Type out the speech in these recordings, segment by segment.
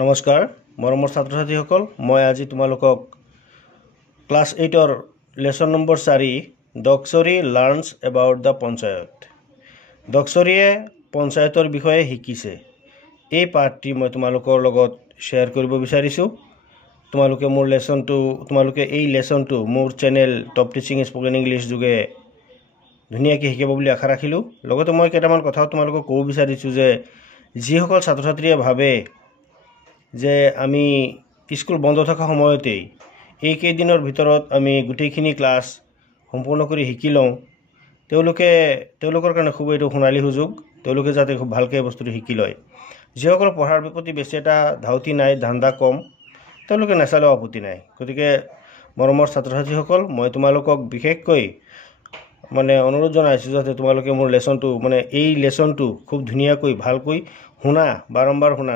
নমস্কাৰ মৰমৰ ছাত্ৰ ছাত্ৰীসকল মই আজি তোমালোকক ক্লাছ 8 ৰ লেসন নম্বৰ 4 ডক্সৰী লাৰ্নছ এবাউট দা পঞ্চায়ত ডক্সৰীয়ে পঞ্চায়তৰ বিষয়ে শিকিছে এই পাঠটি মই তোমালোকৰ লগত শেয়াৰ কৰিব বিচাৰিছো তোমালোকে মোৰ এই লেসনটো মোৰ channel top teaching spoken English যোগে ধুনীয়াকৈ শিকিব বুলি আশা ৰাখিলো লগতে মই কেইটামান কথা তোমালোকক ক'ব বিচাৰিছো যে যিসকল ছাত্ৰ ছাত্ৰীয়ে ভাবে যে আমি স্কুল বন্ধ থকা সময়তে এই কেইদিনৰ ভিতৰত আমি গুটেইখিনি ক্লাছ সম্পূৰ্ণ কৰি শিকি লওঁ তেওঁলোকৰ কাৰণে খুব এইটো সোণালী সুযোগ তেওঁলোকে যাতে খুব ভালকৈ বস্তুটো শিকি লয় যিসকল পঢ়াৰ প্ৰতি বেছি এটা ধাউতি নাই ধান্দা কম তেওঁলোকে নাচালেও আপত্তি নাই গতিকে মৰমৰ ছাত্ৰ ছাত্ৰীসকল মই তোমালোকক বিশেষকৈ অনুৰোধ জনাইছো যাতে তোমালোকে মোৰ এই লেসনটো খুব ধুনীয়াকৈ ভালকৈ শুনা বাৰম্বাৰ শুনা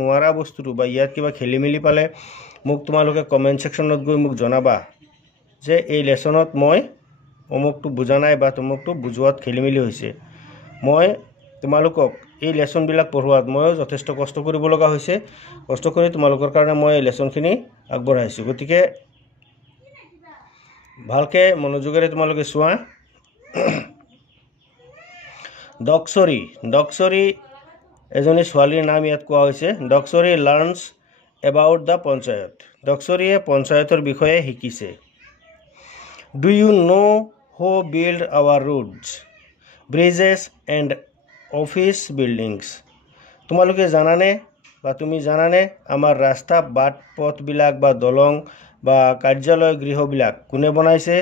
নোৱাৰা বস্তুটো বা ইয়াত কিবা খেলিমেলি পালে মোক তোমালোকে কমেন্ট সেকশনত গৈ মোক জনাবা যে এই লেসনত মই অমুকটো বুজা নাই বা তোমাকটো বুজোৱাত খেলিমেলি হৈছে মই তোমালোকক এই লেসন বিলাক পঢ়ুৱাত মই যথেষ্ট কষ্ট কৰিব লগা হৈছে কষ্ট কৰি তোমালোকৰ কাৰণে মই এই লেসনখিনি আগবঢ়াইছো গতিকে ভালকৈ মনোযোগেৰে তোমালোকে চোৱা ডক্সৰী এজনী ছোৱালীৰ নাম ইয়াত কোৱা হৈছে ডক্সৰী লাৰ্নছ এবাউট দা পঞ্চায়ত ডক্সৰীয়ে পঞ্চায়তৰ বিষয়ে শিকিছে do you know who build our roads bridges and office buildings তোমালোকে জানানে বা তুমি জানানে আমাৰ ৰাস্তা বাট পথবিলাক বা দলং বা কাৰ্যালয় গৃহবিলাক কোনে বনাইছে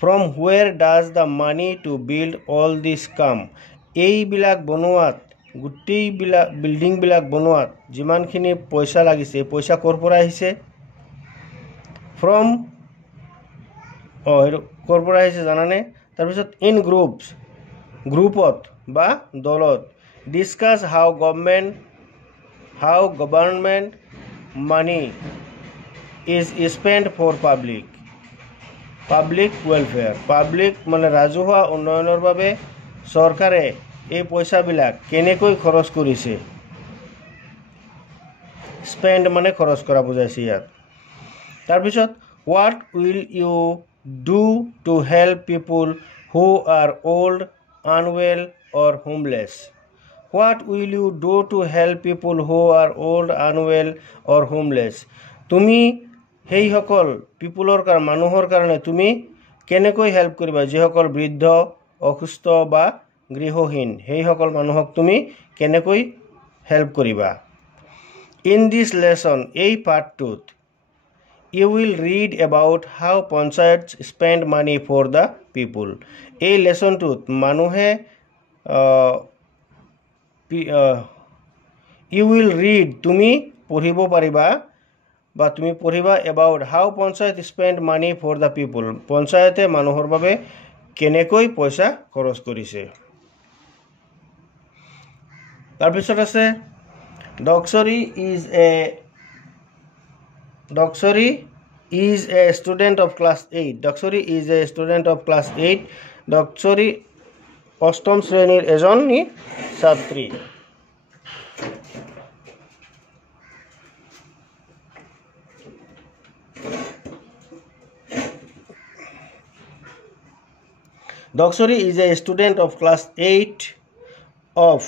From where does the money to build all this come? এইবিলাক বনোৱাত গুটেইবিলাক বিল্ডিং বিলাক বনোৱাত যিমানখিনি পইচা লাগিছে পইচা কৰ পৰা আহিছে from কৰ পৰা আহিছে জানানে তাৰপিছত in গ্ৰুপত বা দলত discuss how government money is spent for public welfare public ৰাজহুৱা উন্নয়নৰ বাবে চৰকাৰে এই পইচাবিলাক কেনেকৈ খৰচ কৰিছে স্পেন্ড খৰচ কৰা বুজাইছে ইয়াত তাৰপিছত what will you do to help people who are old unwell or homeless what will you do to help people who are old unwell or homeless তুমি হেই সকল মানুহৰ কাৰণে তুমি কেনেকৈ হেল্প কৰিবা যিসকল বৃদ্ধ অসুস্থ বা গৃহহীন হেই সকল মানুহক তুমি কেনেকৈ হেল্প কৰিবা ইন দিস লেসন এই পাঠটোত you will read about how panchayats spend money for the people এই লেসনটোত মানুহে you will read তুমি পঢ়িব পাৰিবা বা তুমি পঢ়িবা about how panchayat spend money for the people পঞ্চায়তে মানুহৰ বাবে কেনেকৈ পইচা খৰচ কৰিছে তাৰপিছত আছে Doksori is a student of class 8 Doksori is a student of class 8 Doksori অষ্টম শ্ৰেণীৰ এজনী ছাত্ৰী Dokshori is a student of class 8 of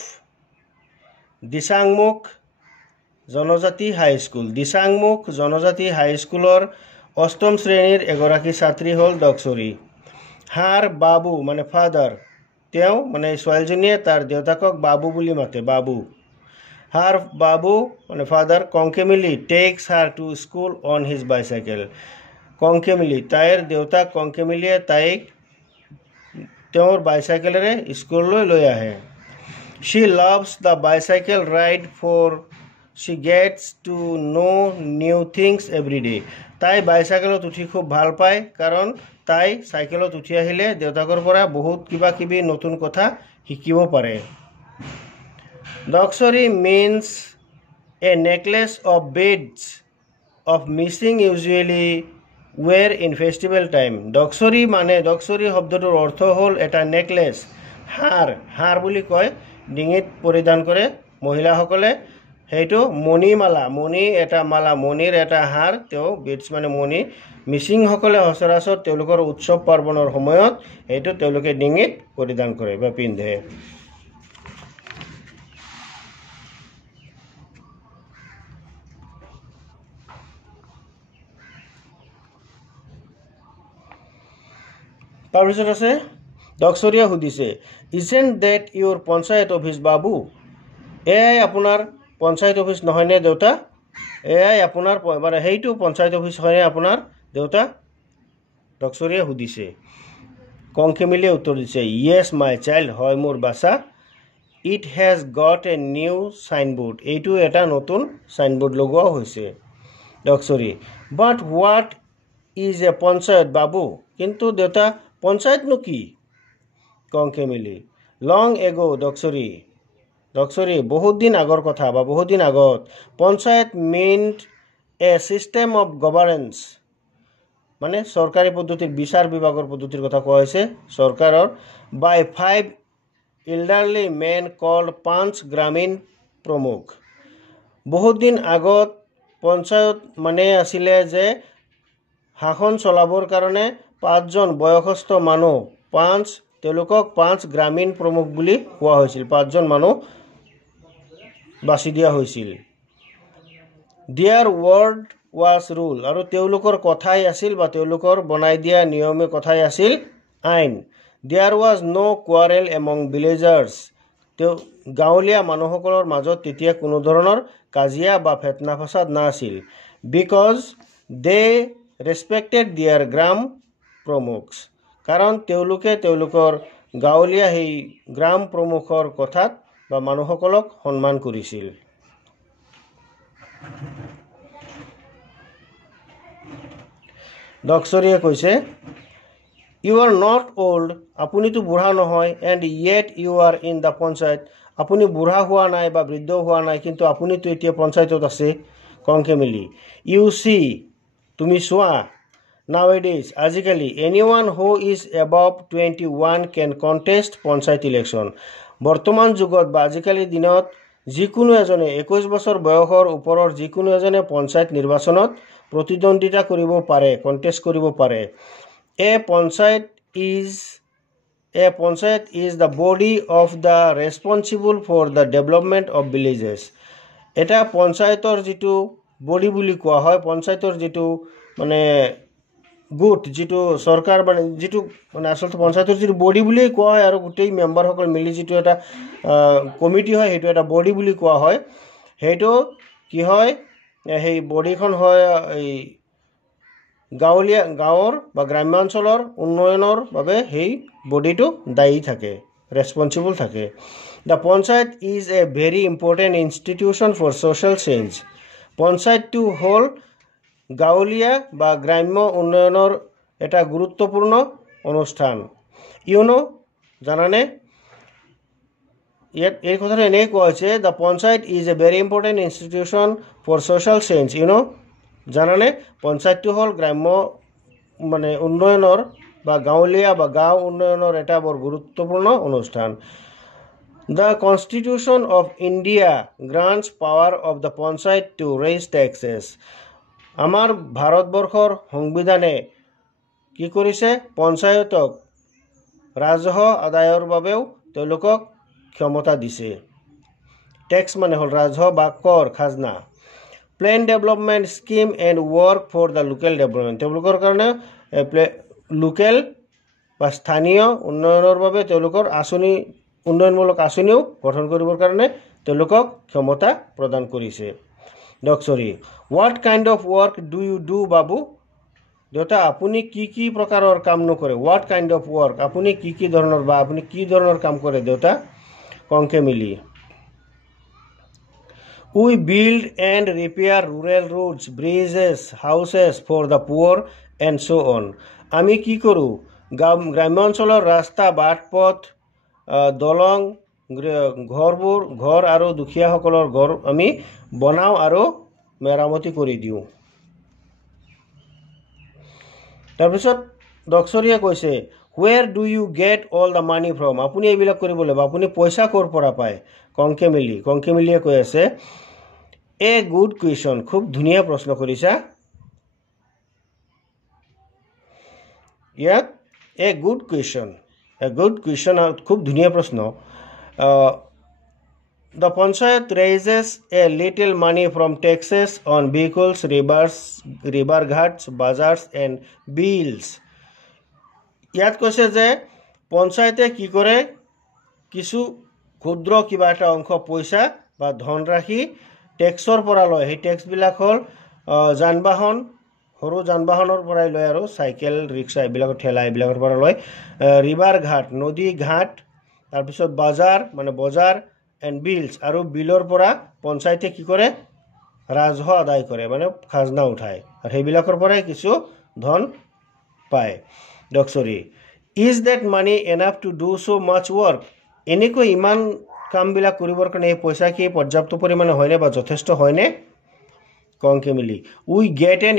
Disangmukh Janojati High School. Disangmukh Janojati High Schoolor অষ্টম শ্ৰেণীৰ এগৰাকী ছাত্ৰী হ'ল ডক্সৰী Her babu father তেওঁ ছোৱালীজনীয়ে তাৰ দেউতাকক বাবু বুলি মাতে বাবু Her babu father কংকেমিলি takes her to school on his bicycle. কংকেমিলি তাইৰ দেউতাক কংকেমিলিয়ে তাইক তেওঁৰ বাইসাইকেলৰে স্কুললৈ লৈ আহে She loves the bicycle ride for she gets to know new things every day তাই বাইসাইকেলত উঠি খুব ভাল পায় কাৰণ তাই সাইকেলত উঠি আহিলে দেউতাকৰ পৰা বহুত কিবা কিবি নতুন কথা শিকিব পাৰে Dokshori means a necklace of beads of missing usually wear in festival time Doksori Doksori শব্দটোৰ অৰ্থ হ'ল এটা নেকলেছ হাৰ বুলি কয় ডিঙিত পৰিধান কৰে মহিলাসকলে সেইটো মণিমালা মণি এটা মালা মণিৰ এটা হাৰ তেওঁ বিটছ মানে মণি মিচিংসকলে সচৰাচৰ তেওঁলোকৰ উৎসৱ পাৰ্বণৰ সময়ত সেইটো তেওঁলোকে ডিঙিত পৰিধান কৰে বা পিন্ধে তাৰপিছত আছে ডক্সৰিয়া সুধিছে isn't that your panchayat office বাবু এয়াই আপোনাৰ পঞ্চায়ত অফিচ নহয়নে দেউতা এয়াই আপোনাৰ মানে সেইটো পঞ্চায়ত অফিচ হয়নে আপোনাৰ দেউতা ডক্সৰিয়া সুধিছে কংখেমিলিয়ে উত্তৰ দিছে yes my child হয় মোৰ বাছা it has got a new signboard এইটো এটা নতুন সাইনবোৰ্ড লগোৱা হৈছে ডক্সৰি but what is a panchayat বাবু কিন্তু দেউতা পঞ্চায়ত নো কি কংখেমিলি long ago ডক্সৰি বহুত দিন আগৰ কথা বা বহুত দিন আগত panchayat meant a system of governance মানে সৰকাৰি পদ্ধতিৰ বিচাৰ বিভাগৰ পদ্ধতিৰ কথা কোৱা হৈছে সৰকাৰৰ by 5 elderly men called পাঁচ গ্ৰামীণ প্ৰমুখ বহুত দিন আগত পঞ্চায়ত মানে আছিলে যে শাসন চলাবৰ কাৰণে পাঁচজন বয়সস্থ মানুহ তেওঁলোকক পাঁচ গ্ৰামীণ প্ৰমুখ বুলি কোৱা হৈছিল পাঁচজন মানুহ বাছি দিয়া হৈছিল their word was rule আৰু তেওঁলোকৰ কথাই আছিল বা তেওঁলোকৰ বনাই দিয়া নিয়মে কথাই আছিল আইন there was no quarrel among villagers গাঁৱলীয়া মানুহসকলৰ মাজত তেতিয়া কোনো ধৰণৰ কাজিয়া বা ফেতনা ফসাদ নাছিল because they respected their গ্ৰাম প্ৰমুখs কাৰণ তেওঁলোকে তেওঁলোকৰ গাঁৱলীয়া সেই গ্ৰাম প্ৰমুখৰ কথাত বা মানুহসকলক সন্মান কৰিছিল ডক্সৰিয়ে কৈছে you are not old আপুনিতো বুঢ়া নহয় and yet you are in the panchayat আপুনি বুঢ়া হোৱা নাই বা বৃদ্ধ হোৱা নাই কিন্তু আপুনিতো এতিয়া পঞ্চায়তত আছে কংখেমিলি you see তুমি চোৱা nowadays আজিকালি anyone who is above 21 can contest panchayat election বৰ্তমান যুগত বা আজিকালি দিনত যিকোনো এজনে 21 বছৰ বয়সৰ ওপৰৰ যিকোনো এজনে পঞ্চায়ত নিৰ্বাচনত প্ৰতিদ্বন্দ্বিতা কৰিব পাৰে কন্টেষ্ট কৰিব পাৰে a panchayat is the body of the responsible for the development of villages এটা পঞ্চায়তৰ যেটো বডি বুলি কোৱা হয় পঞ্চায়তৰ যেটো মানে গুট যেটো সৰকাৰ মানে যেটো মানে আসলে পঞ্চায়তৰ যেটো বডি বুলি কোৱা হয় আৰু গোটেই মেম্বাৰ সকল মিলি যেটো এটা কমিটি হয় হেটো এটা বডি বুলি কোৱা হয় হেটো কি হয় এই বডিখন হয় এই গাঁৱৰ বা গ্ৰামাঞ্চলৰ উন্নয়নৰ বাবে এই বডিটো দায়ী থাকে ৰেসপন্সিবল থাকে The panchayat is a very important institution for social change পঞ্চায়তটো হল গাঁৱলীয়া বা গ্ৰাম্য উন্নয়নৰ এটা গুৰুত্বপূৰ্ণ অনুষ্ঠান জানানে এই কথাটো এনে কোৱা হৈছে the panchayat is a very important institution for social change জানানে পঞ্চায়তটো হল গ্ৰাম্য মানে উন্নয়নৰ বা গাঁৱলীয়া বা গাঁও উন্নয়নৰ এটা বৰ গুৰুত্বপূৰ্ণ অনুষ্ঠান The Constitution of India grants power of the panchayat to raise taxes আমাৰ ভাৰতবৰ্ষৰ সংবিধানে কি কৰিছে পঞ্চায়তক ৰাজহ আদায়ৰ বাবেও তেওঁলোকক ক্ষমতা দিছে ট্যাক্স মানে হল ৰাজহ বা কৰ খাজনা Plan development scheme and work for the local development তেওঁলোকৰ কাৰণে লোকেল বা স্থানীয় উন্নয়নৰ বাবে তেওঁলোকৰ আঁচনি উন্নয়নমূলক আঁচনিও গঠন কৰিবৰ কাৰণে তেওঁলোকক ক্ষমতা প্ৰদান কৰিছে ডক্সৰি what kind of work do you do বাবু দেউতা আপুনি কি প্ৰকাৰৰ কাম নকৰে what kind of work আপুনি কি ধৰণৰ বা আপুনি কি ধৰণৰ কাম কৰে দেউতা কংখেমিলি We build and repair rural roads, bridges, houses for the poor and so on. আমি কি কৰো গ্ৰামাঞ্চলৰ ৰাস্তা বাটপথ দলং ঘৰ আৰু দুখীয়াসকলৰ ঘৰ আমি বনাও আৰু মেৰামতি কৰি দিও তাৰপিছত ডক্সৰিয়া কৈছে where do you get all the money from আপুনি এইবিলাক কৰিবলৈ বা আপুনি পইচা কৰ পৰা পায় কংখেমিলিয়ে কৈ আছে এ গুড কুৱেশ্যন খুব ধুনীয়া প্ৰশ্ন কৰিছা ইয়াত এ গুড কুৱেশ্যন খুব ধুনীয়া প্ৰশ্ন The Panchayat raises a little money from taxes on vehicles, river ghats, bazaars and bills. ইয়াত কৈছে যে পঞ্চায়তে কি কৰে কিছু ক্ষুদ্ৰ কিবা এটা অংশ পইচা বা ধনৰাশি টেক্সৰ পৰা লয় সেই টেক্সবিলাক হ'ল যানবাহন সৰু যানবাহনৰ পৰাই লয় আৰু চাইকেল ৰিক্সা এইবিলাকৰ ঠেলা এইবিলাকৰ পৰা লয় ৰিভাৰ ঘাট নদী ঘাট তাৰপিছত বাজাৰ মানে বজাৰ এণ্ড বিলছ আৰু বিলৰ পৰা পঞ্চায়তে কি কৰে ৰাজহ আদায় কৰে মানে খাজনা উঠায় আৰু সেইবিলাকৰ পৰাই কিছু ধন পায় ডক্সৰি is that money enough to do so' much work এনেকৈ ইমান কামবিলাক কৰিবৰ কাৰণে এই পইচা কি পৰ্যাপ্ত পৰিমাণে হয়নে বা যথেষ্ট হয়নে কংকে মিলি we get N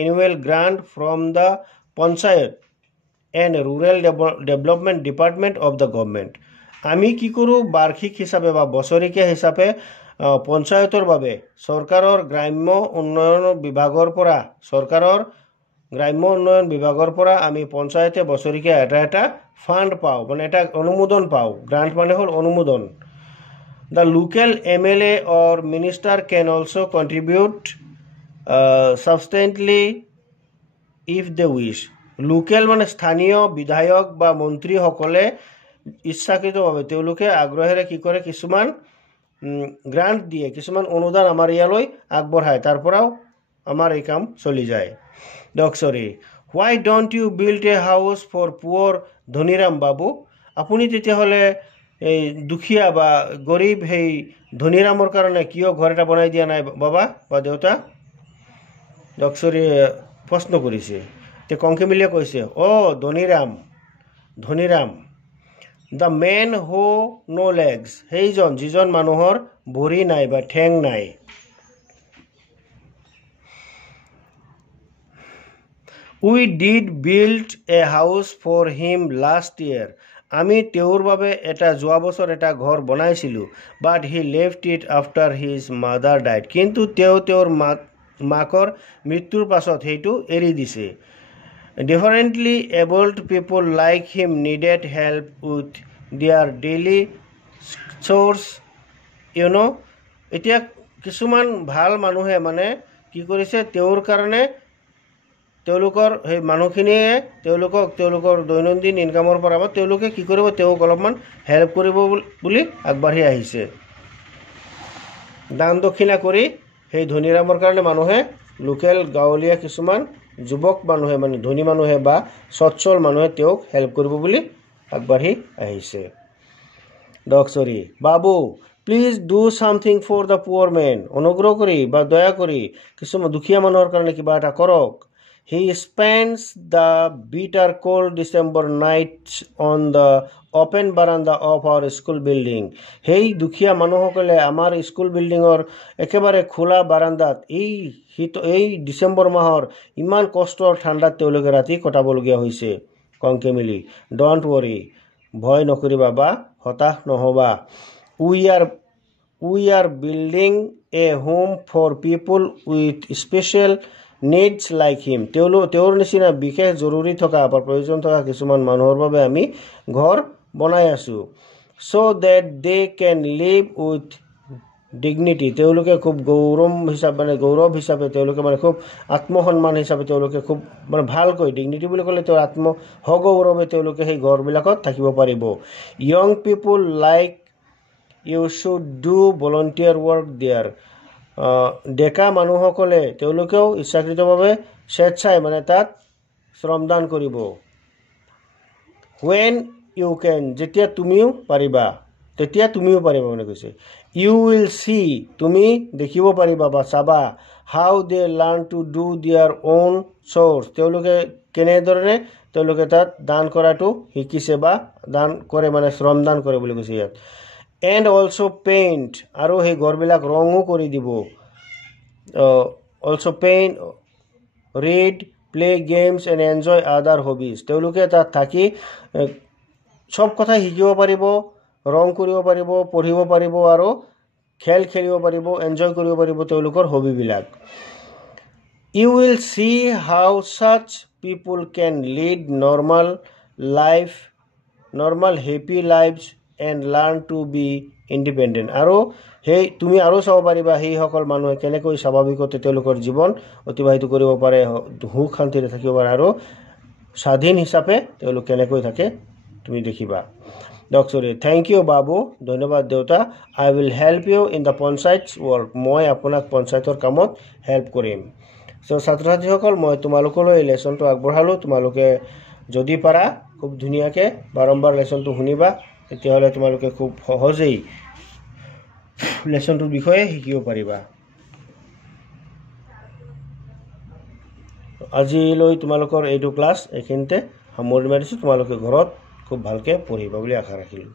annual grant from the panchayat and rural development department of the government আমি কি কৰোঁ বাৰ্ষিক হিচাপে বা বছৰেকীয়া হিচাপে পঞ্চায়তৰ বাবে চৰকাৰৰ গ্ৰাম্য উন্নয়ন বিভাগৰ পৰা আমি পঞ্চায়তে বছৰেকীয়া এটা ফাণ্ড পাওঁ মানে এটা অনুমোদন পাওঁ গ্ৰাণ্ট মানে হ'ল অনুমোদন The local MLA or minister can also contribute substantially if they wish. Local মানে স্থানীয় বিধায়ক বা মন্ত্ৰীসকলে ইচ্ছাকৃতভাৱে তেওঁলোকে আগ্ৰহেৰে কি কৰে কিছুমান গ্ৰাণ্ট দিয়ে কিছুমান অনুদান আমাৰ ইয়ালৈ আগবঢ়ায় তাৰ পৰাও আমাৰ এই কাম চলি যায় ডক্সৰি why don't you build a house for poor Dhaniram বাবু আপুনি তেতিয়াহ'লে এই দুখীয়া বা গৰীব সেই ধনীৰামৰ কাৰণে কিয় ঘৰ এটা বনাই দিয়া নাই বাবা বা দেউতা ডক্সৰি প্ৰশ্ন কৰিছে তে কংকেমিলিয়ে কৈছে Dhaniram The man who no legs সেইজন যিজন মানুহৰ ভৰি নাই বা ঠেং নাই We did build a house for him last year আমি তেওঁৰ বাবে এটা যোৱা বছৰ এটা ঘৰ বনাইছিলোঁ but he left it after his mother died কিন্তু তেওঁৰ মাকৰ মৃত্যুৰ পাছত সেইটো এৰি দিছে Differently abled people like him needed help with their daily chores এতিয়া কিছুমান ভাল মানুহে মানে কি কৰিছে তেওঁৰ কাৰণে তেওঁলোকৰ সেই মানুহখিনিয়ে তেওঁলোকৰ দৈনন্দিন ইনকামৰ পৰা তেওঁলোকে কি কৰিব তেওঁক অলপমান হেল্প কৰিব বুলি আগবাঢ়ি আহিছে দান দক্ষিণা কৰি সেই ধনীৰামৰ কাৰণে মানুহে লোকেল গাঁৱলীয়া কিছুমান যুৱক মানুহে মানে ধনী মানুহে বা সচ্ছল মানুহে তেওঁক হেল্প কৰিব বুলি আগবাঢ়ি আহিছে ডক্সৰি বাবু please do something for the poor man অনুগ্ৰহ কৰি বা দয়া কৰি কিছুমান দুখীয়া মানুহৰ কাৰণে কিবা এটা কৰক He spends the bitter cold December nights on the open veranda of our school building. Hey দুখীয়া মানুহসকলে আমাৰ স্কুল বিল্ডিঙৰ একেবাৰে খোলা বাৰান্দাত এই ডিসেম্বৰ মাহৰ ইমান কষ্টৰ ঠাণ্ডাত তেওঁলোকে ৰাতি কটাবলগীয়া হৈছে কংকে মিলি ডোন্ট ওয়াৰি ভয় নকৰিবা বা হতাশ নহবা we are building a home for people with special needs like him তেওঁৰ নিচিনা বিশেষ জৰুৰী থকা বা প্ৰয়োজন থকা কিছুমান মানুহৰ বাবে আমি ঘৰ বনাই আছো so that they can live with dignity তেওঁলোকে খুব গৌৰৱ হিচাপে তেওঁলোকে মানে খুব আত্মসন্মান হিচাপে তেওঁলোকে খুব মানে ভালকৈ ডিগনিটি বুলি ক'লে তেওঁৰ সগৌৰৱে তেওঁলোকে সেই ঘৰবিলাকত থাকিব পাৰিব young people like you should do volunteer work there ডেকা মানুহসকলে তেওঁলোকেও ইচ্ছাকৃতভাৱে স্বেচ্ছাই মানে তাত শ্ৰমদান কৰিব when you can যেতিয়া তুমিও পাৰিবা মানে কৈছে you will see তুমি দেখিব পাৰিবা বা চাবা how they learn to do their own chores তেওঁলোকে কেনেদৰে তেওঁলোকে তাত দান কৰাটো শিকিছে বা দান কৰে মানে শ্ৰমদান কৰে বুলি কৈছে ইয়াত and also paint আৰু সেই ঘৰবিলাক ৰঙো কৰি দিব also paint read play games and enjoy other hobbies তেওঁলোকে তাত থাকি সব কথা শিকিব পাৰিব ৰং কৰিব পাৰিব পঢ়িব পাৰিব আৰু খেল খেলিব পাৰিব, এনজয় কৰিব পাৰিব তেওঁলোকৰ হবিবিলাক। You will see how such people can lead normal happy lives and learn to be independent. আৰু সেই তুমি আৰু চাব পাৰিবা সেইসকল মানুহে কেনেকৈ স্বাভাৱিকতে তেওঁলোকৰ জীৱন অতিবাহিত কৰিব পাৰে, সুখ শান্তিৰে থাকিব পাৰে আৰু স্বাধীন হিচাপে তেওঁলোক কেনেকৈ থাকে তুমি দেখিবা। ডক্সৰী থেংক ইউ বাবু, ধন্যবাদ দেউতা। I will help you in the panchayat's work, মই আপোনাক পঞ্চায়তৰ কামত হেল্প কৰিম। চ' ছাত্ৰ ছাত্ৰীসকল, মই তোমালোকলৈ এই লেচনটো আগবঢ়ালোঁ। তোমালোকে যদি পাৰা খুব ধুনীয়াকৈ বাৰম্বাৰ লেচনটো শুনিবা, তেতিয়াহ'লে তোমালোকে খুব সহজেই লেচনটোৰ বিষয়ে শিকিব পাৰিবা। আজিলৈ তোমালোকৰ এইটো ক্লাছ এইখিনিতে সামৰণি মাৰিছোঁ। তোমালোকে ঘৰত খুব ভালকৈ পঢ়িবা বুলি আশা ৰাখিলোঁ।